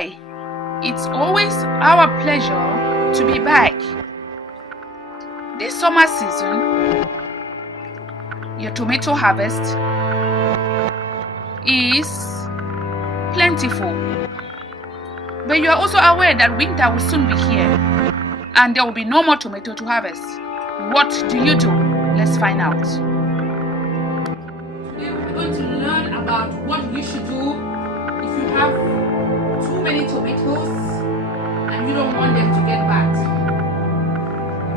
Hi, it's always our pleasure to be back. This summer season, your tomato harvest is plentiful. But you are also aware that winter will soon be here and there will be no more tomato to harvest. What do you do? Let's find out. Today we're going to learn about what you should do if you have too many tomatoes and you don't want them to get bad.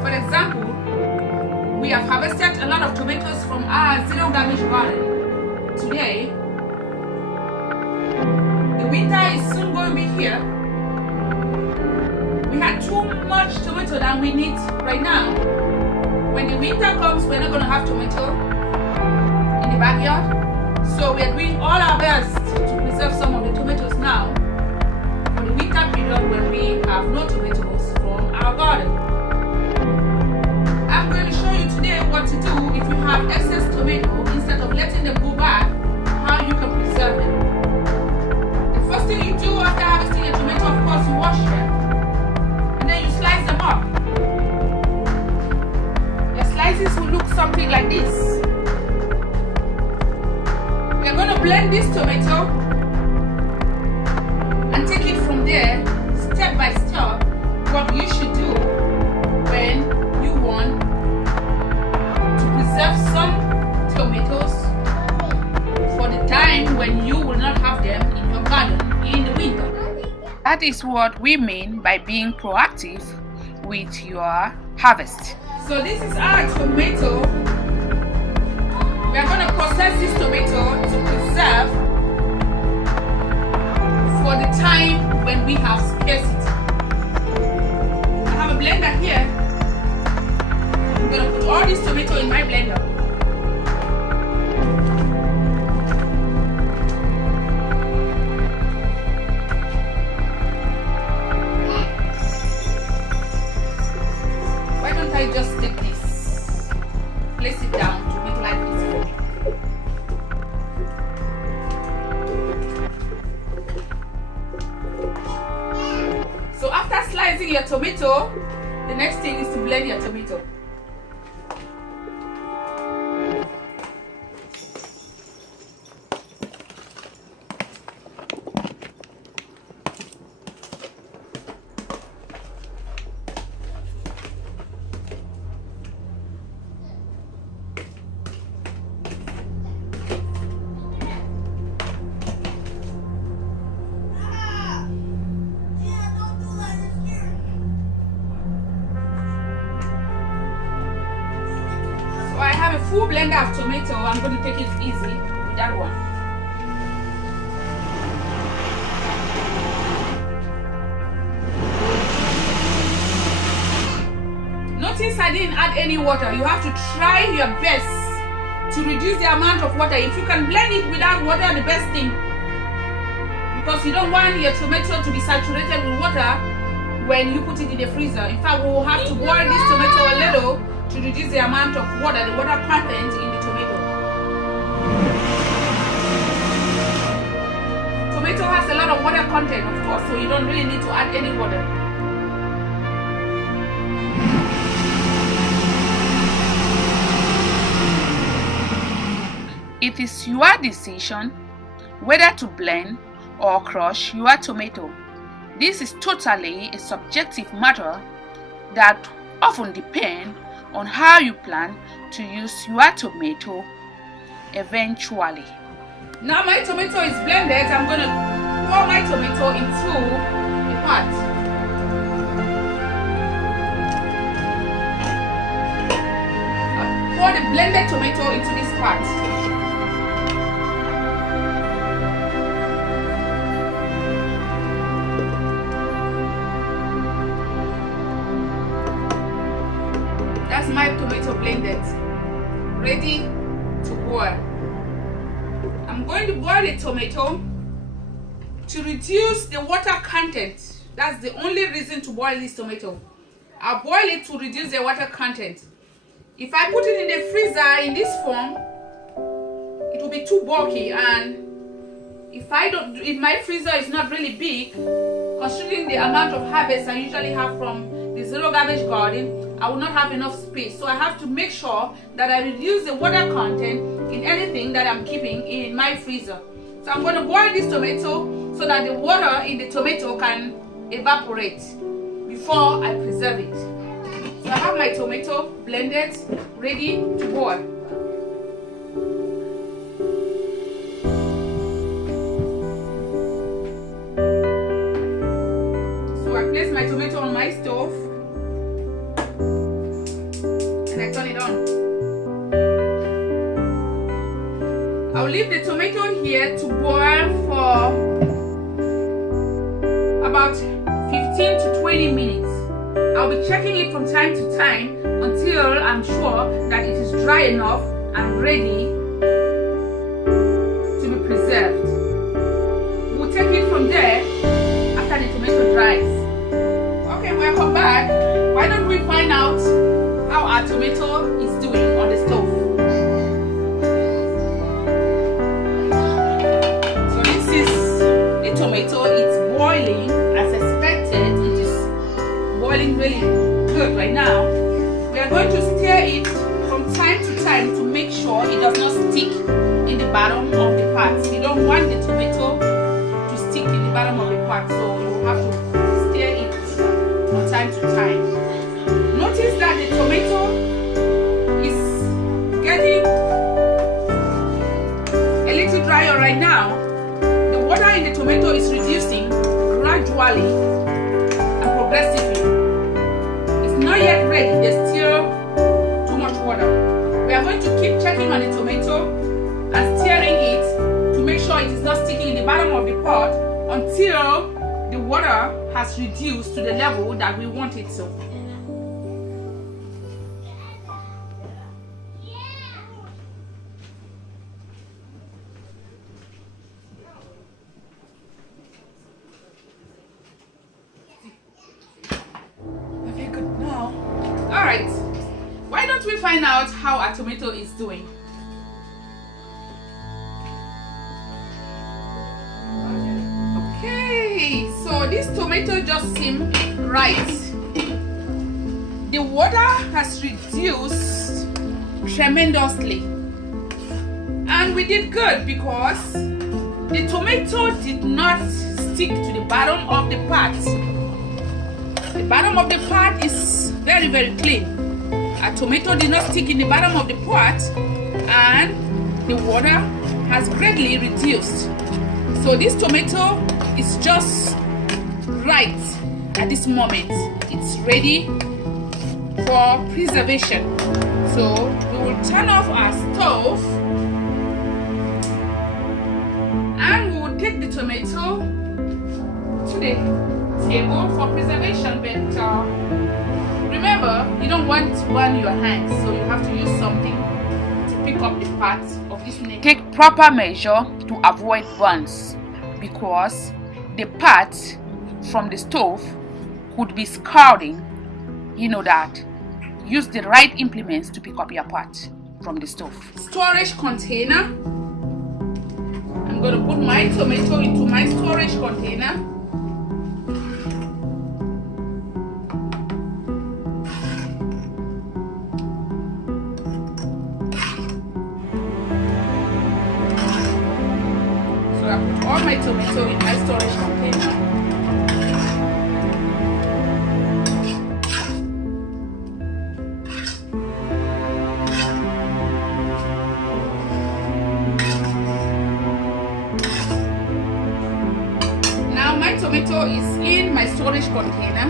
For example, we have harvested a lot of tomatoes from our zero damage garden. Today, the winter is soon going to be here. We had too much tomato than we need right now. When the winter comes, we're not going to have tomato in the backyard. So we are doing all our best to preserve some of the tomatoes now for the winter period when we have no tomatoes from our garden. I'm going to show you today what to do if you have excess tomato. Instead of letting them go bad, how you can preserve them. The first thing you do after harvesting your tomato, of course, you wash them and then you slice them up. Your slices will look something like this. We are going to blend this tomato and take it from there step by step what you should do when you want to preserve some tomatoes for the time when you will not have them in your garden in the winter. That is what we mean by being proactive with your harvest. So this is our tomato. We are going to process this tomato to preserve for the time when we have scarcity. I have a blender here. I'm going to put all this tomato in my blender. Why don't I just take this, place it down to make life easy for me. So after slicing your tomato, the next thing is to blend your tomato. I have a full blender of tomato. I'm going to take it easy with that one. Notice I didn't add any water. You have to try your best to reduce the amount of water. If you can blend it without water, the best thing. Because you don't want your tomato to be saturated with water when you put it in the freezer. In fact, we will have to boil this tomato a little to reduce the amount of water, the water content in the tomato. Tomato has a lot of water content, of course, so you don't really need to add any water. It is your decision whether to blend or crush your tomato. This is totally a subjective matter that often depends on how you plan to use your tomato eventually. Now my tomato is blended. I'm going to pour my tomato into a pot. I'll pour the blended tomato into this pot. That's my tomato blended, ready to boil. I'm going to boil the tomato to reduce the water content. That's the only reason to boil this tomato. I'll boil it to reduce the water content. If I put it in the freezer in this form, it will be too bulky, and if my freezer is not really big, considering the amount of harvest I usually have from the zero garbage garden, I will not have enough space. So I have to make sure that I reduce the water content in anything that I'm keeping in my freezer. So I'm going to boil this tomato so that the water in the tomato can evaporate before I preserve it. So I have my tomato blended, ready to boil. So I place my tomato on my stove and I turn it on. I'll leave the tomato here to boil for about 15 to 20 minutes. I'll be checking it from time to time until I'm sure that it is dry enough and ready to be preserved. We'll take it from there after the tomato dries. Okay, welcome back. Why don't we find out how our tomato is doing on the stove? So this is the tomato. It's boiling as expected. It is boiling really good right now. We are going to stir it from time to time to make sure it does not stick in the bottom of the pot. You don't want the tomato to stick in the bottom of the pot, so you have to stir it from time to time. Notice that the tomato is getting a little drier right now. The water in the tomato is reducing gradually and progressively. It's not yet ready, there's still too much water. We are going to keep checking on the tomato and stirring it to make sure it is not sticking in the bottom of the pot until the water has reduced to the level that we want it to. Alright, why don't we find out how our tomato is doing? Okay, so this tomato just seemed right. The water has reduced tremendously. And we did good because the tomato did not stick to the bottom of the pot. The bottom of the pot is very, very clean. Our tomato did not stick in the bottom of the pot and the water has greatly reduced. So this tomato is just right at this moment. It's ready for preservation. So we will turn off our stove and we will take the tomato to the table for preservation, but remember, you don't want to burn your hands, so you have to use something to pick up the parts of this nature. Take proper measure to avoid burns because the parts from the stove could be scalding. You know that. Use the right implements to pick up your part from the stove. Storage container. I'm going to put my tomato into my storage container. All my tomato in my storage container. Now my tomato is in my storage container.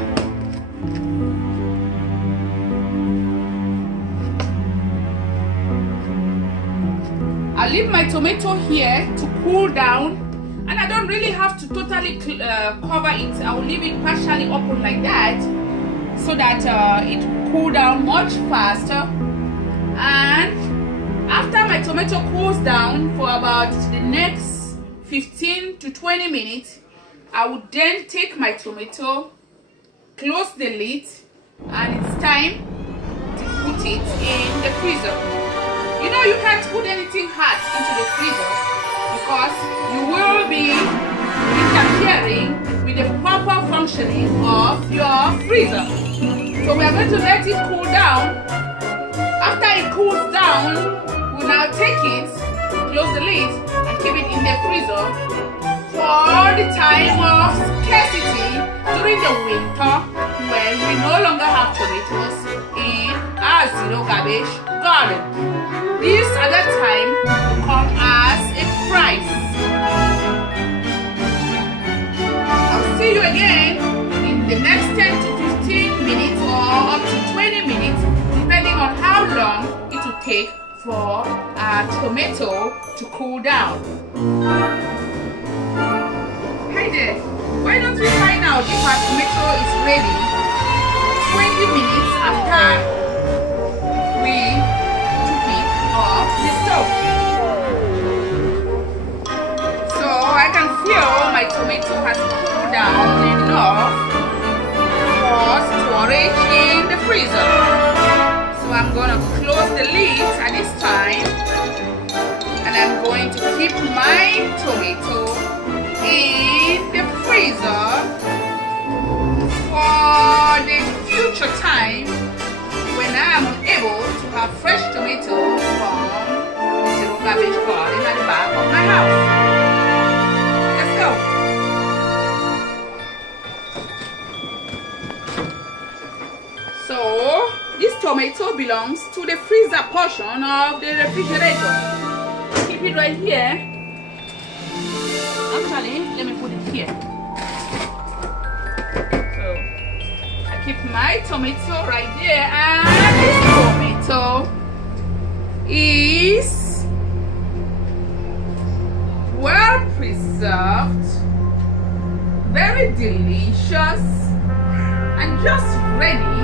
I'll leave my tomato here to cool down. And I don't really have to totally cover it. I will leave it partially open like that so that it will cool down much faster. And after my tomato cools down for about the next 15 to 20 minutes, I would then take my tomato, close the lid, and it's time to put it in the freezer. You know, you can't put anything hot into the freezer because you will be interfering with the proper functioning of your freezer. So we are going to let it cool down. After it cools down, we'll now take it, close the lid, and keep it in the freezer for the time of scarcity during the winter when we no longer have tomatoes in our zero garbage garden. This at that time will come as a price. I'll see you again in the next 10 to 15 minutes or up to 20 minutes, depending on how long it will take for our tomato to cool down. Hey there, why don't we find out if our tomato is ready 20 minutes after we took it off the stove. So I can feel my tomato has cooled down enough for storage in the freezer. So I'm going to close the lid at this time, and I'm going to keep my tomato in the freezer for the future time when I am able to have fresh tomatoes from the zero garbage garden at the back of my house. Let's go. So this tomato belongs to the freezer portion of the refrigerator. Keep it right here. Actually, let me put it here. So I keep my tomato right there, and this tomato is well preserved, very delicious, and just ready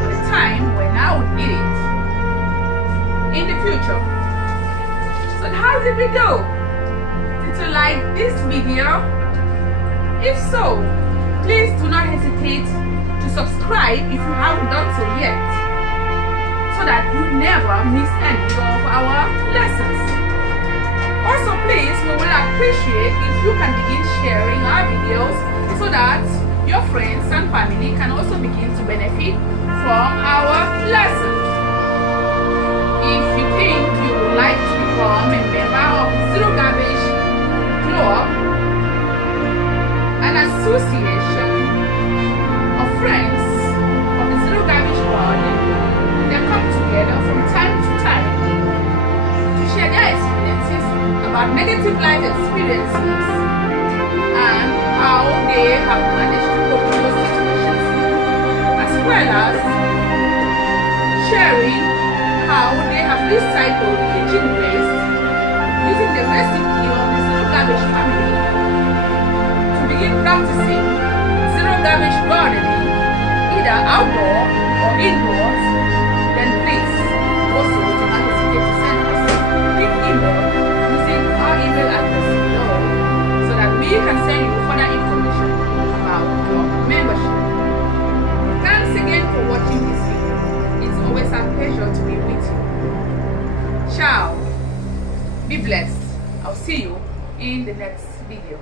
for the time when I would need it in the future. So how did we do? Did you like this video? If so, please do not hesitate to subscribe if you haven't done so yet, so that you never miss any of our lessons. Also, please, we will appreciate if you can begin sharing our videos so that your friends and family can also begin to benefit from our lessons. If you think you would like to become a member of the Zero Garbage Club, an association of friends of the Zero Garbage Garden that come together from time to time to share their experiences about negative life experiences and how they have managed to cope with those situations, as well as sharing how they have recycled kitchen waste using the recipe of the Zero Garbage family to begin practicing zero garbage gardening, either outdoor or indoors. Then please also do not hesitate to send us a quick email using our email address below so that we can send you further information about your membership. Thanks again for watching this video. It's always a pleasure to be with you. Ciao. Be blessed. I'll see you in the next video.